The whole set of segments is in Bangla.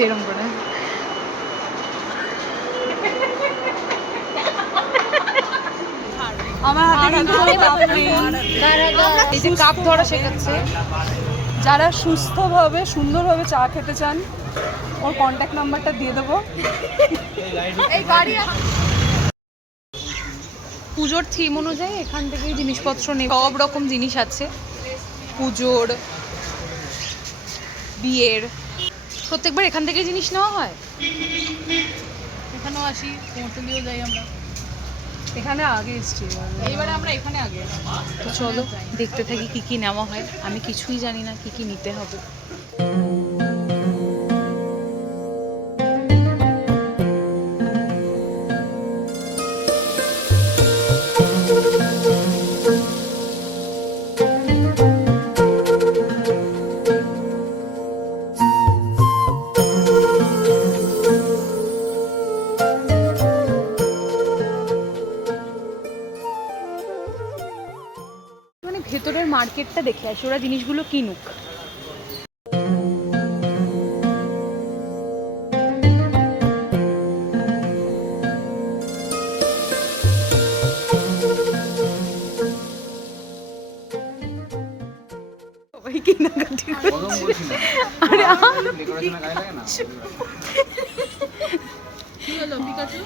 যেরকম করে আমার এই যে কাপ ধরা শেখাচ্ছে। যারা সুস্থভাবে সুন্দরভাবে চা খেতে চান ওর কন্ট্যাক্ট নাম্বারটা দিয়ে দেবো। পুজোর থিম অনুযায়ী এখান থেকেই জিনিসপত্র নেই, সব রকম জিনিস আছে পুজোর বিয়ের। প্রত্যেকবার এখান থেকেই জিনিস নেওয়া হয়। এখানেও আসি, কুমোরটুলিও যাই আমরা। এখানে আগে এসছি, এইবারে আমরা এখানে আগে। তো চলো দেখতে থাকি কি কি নেওয়া হয়। আমি কিছুই জানি না কি কি নিতে হবে। ভেতরের মার্কেটটা দেখে আসি, ওরা জিনিসগুলো কিনুক। সবাই কেনাকাটি করছে। আরে কি হলো পিকাচু?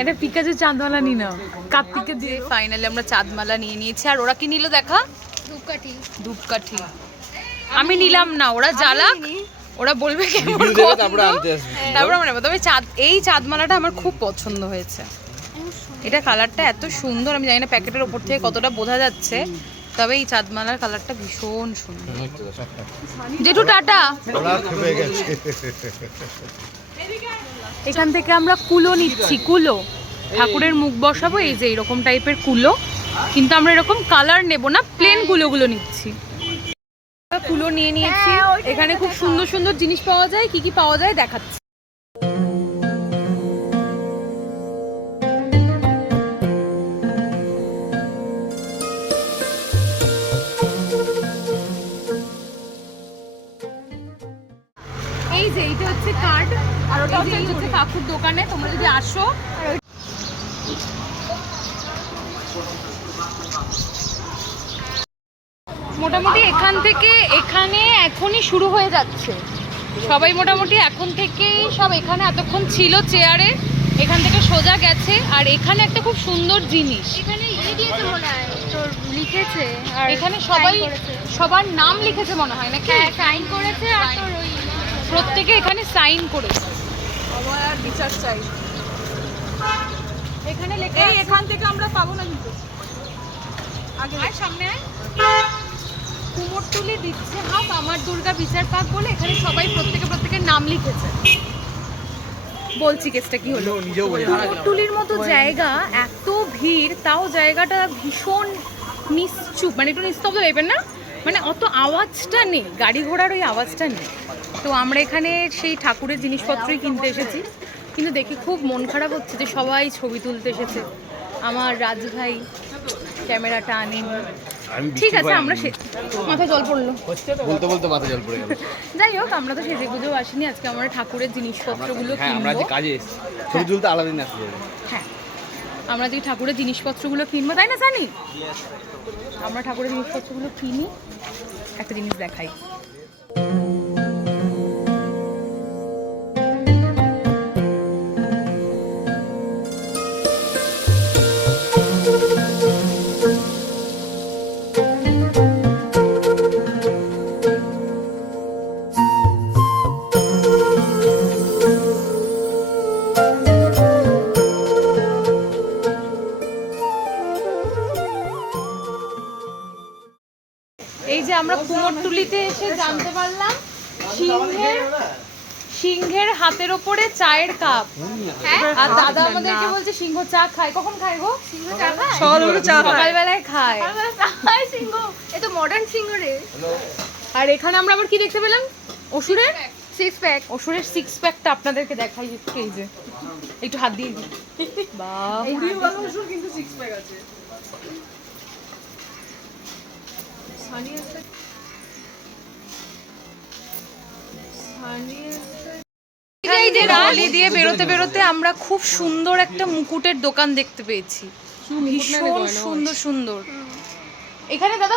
এটা পিকাচু চাঁদমালা নিয়ে নাও। কার্তিকে দিয়ে ফাইনালি আমরা চাঁদমালা নিয়ে নিয়েছি। আর ওরা কি নিল দেখা? ধূপকাঠি। আমি নিলাম না, ওরা জ্বালাক, ওরা বলবে তারপরে আমরা নেবো। তবে এই চাঁদমালাটা আমার খুব পছন্দ হয়েছে। এটা কালারটা এত সুন্দর, আমি জানি না প্যাকেটের ওপর থেকে কতটা বোঝা যাচ্ছে, তবে এই চাঁদমালার কালারটা ভীষণ সুন্দর। জেঠু টাটা। এখান থেকে আমরা কুলো নিচ্ছি, কুলো ঠাকুরের মুখ বসাবো। এই যে এরকম টাইপের কুলো, কিন্তু আমরা এরকম কালার নেব না, প্লেন কুলোগুলো নিচ্ছি। কুলো নিয়ে নিয়েছি। এখানে খুব সুন্দর সুন্দর জিনিস পাওয়া যায়। কি কি পাওয়া যায় দেখাচ্ছি। এই যে এইটা হচ্ছে কার্ড, আর ওটা হচ্ছে কাকুর দোকানে। তোমরা যদি আসো, মোটামুটি এখান থেকে এখানে এখনই শুরু হয়ে যাচ্ছে। সবাই মোটামুটি এখন থেকেই সব এখানে এতক্ষণ ছিল চেয়ারে, এখান থেকে সোজা গেছে। আর এখানে একটা খুব সুন্দর জিনিস, এখানে দিয়েছে মনে হয়, তোর লিখেছে। আর এখানে সবাই সবার নাম লিখেছে মনে হয় নাকি? সাইন করেছে। আর তোর ওই প্রত্যেকে এখানে সাইন করেছে। আমার বিচার চাই। এখানে লেখা এই এখান থেকে আমরা পাবো না কিন্তু। আগে সামনে কুমোরটুলি দিচ্ছে হাফ আমার দুর্গা বিচার পাক বলে এখানে সবাই প্রত্যেকের নাম লিখেছে। বলছি কেসটা কি হলো। কুমোরটুলির মতো জায়গা, এত ভিড়, তাও জায়গাটা ভীষণ নিশ্চুপ, মানে একটু নিস্তব্ধ টাইপের না, মানে অত আওয়াজটা নেই, গাড়ি ঘোড়ার ওই আওয়াজটা নেই। তো আমরা এখানে সেই ঠাকুরের জিনিসপত্রই কিনতে এসেছি, কিন্তু দেখে খুব মন খারাপ হচ্ছে যে সবাই ছবি তুলতে এসেছে। আমার রাজভাই ক্যামেরাটা আনেন। ঠিক আছে, আমরা মাথায় জল পড়লো বলতে বলতে মাথায় জল পড়ে গেল। যাই হোক, আমরা তো সেজে গুজেও আসিনি আজকে। আমরা ঠাকুরের জিনিসপত্রগুলো কিনবো। আমরা যে কাজে ছবি তুলতে আলাদা দিন আসতে হবে। হ্যাঁ, আমরা যে ঠাকুরের জিনিসপত্রগুলো কিনবো, তাই না জানি? আমরা ঠাকুরের জিনিসপত্রগুলো কিনি। একটা জিনিস দেখাই, এই যে আমরা কুমোরটুলিতে এসে জানতে পারলাম সিংহের হাতের ওপরে চায়ের কাপ। আর দাদা আমাদেরকে বলছে সিংহ চা খায়। কখন খায় গো সিংহ? চা খায় সকালবেলায় খায়। সিংহ, এ তো মডার্ন সিংহ রে। আর এখানে আমরা আবার কি দেখতে পেলাম? অসুরের সিক্স প্যাক। অসুরের সিক্স প্যাকটা আপনাদেরকে দেখাই। এই যে একটু হাত দিয়ে দিই। বাহ, কিন্তু সিক্স প্যাক আছে। এই যে গলি দিয়ে বেরোতে বেরোতে আমরা খুব সুন্দর একটা মুকুটের দোকান দেখতে পেয়েছি, ভীষণ সুন্দর সুন্দর। এখানে দাদা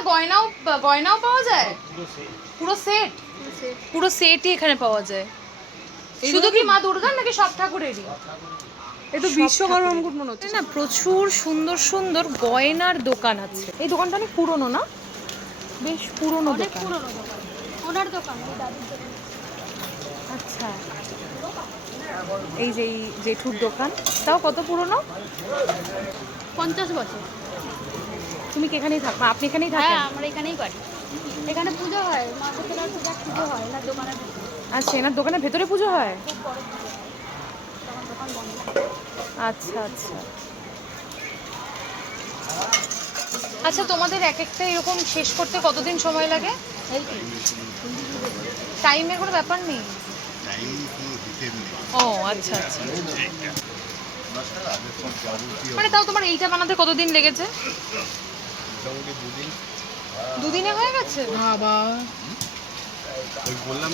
গয়নাও পাওয়া যায়, পুরো সেট, পুরো সেটই এখানে পাওয়া যায়। শুধু কি মা দুর্গার নাকি সব ঠাকুরেরই? একটু বিশ্বকর্মা মুকুট মনে হচ্ছে। না, প্রচুর সুন্দর সুন্দর গয়নার দোকান আছে। এই দোকানটা অনেক পুরনো না? বেশ পুরনো অনেক দোকান। পুরনো দোকান, ওনার দোকান, ওই দাদুর দোকান। আচ্ছা, এই যে এই জেঠুর দোকান, তাও কত পুরনো? 50 বছর। তুমি কি এখানেই থাকো? আপনি এখানেই হ্যাঁ, থাকেন? আমরা এখানেই বাড়ি। এখানে পুজো হয়, মা শীতলার পুজো হয় এনার দোকানের ভিতরে। আচ্ছা, এনার দোকানের ভেতরে পুজো হয়? খুব বড় পুজো, তখন দোকান বন্ধ। আচ্ছা আচ্ছা আচ্ছা, তোমাদের এক একটা এরকম শেষ করতে কতদিন সময় লাগে? এই তো। টাইমের কোনো ব্যাপার নেই? ও আচ্ছা আচ্ছা, মানে তাও তোমার এইটা বানাতে কতদিন লেগেছে? দুদিনে হয়ে গেছে? বাবা ওই বললাম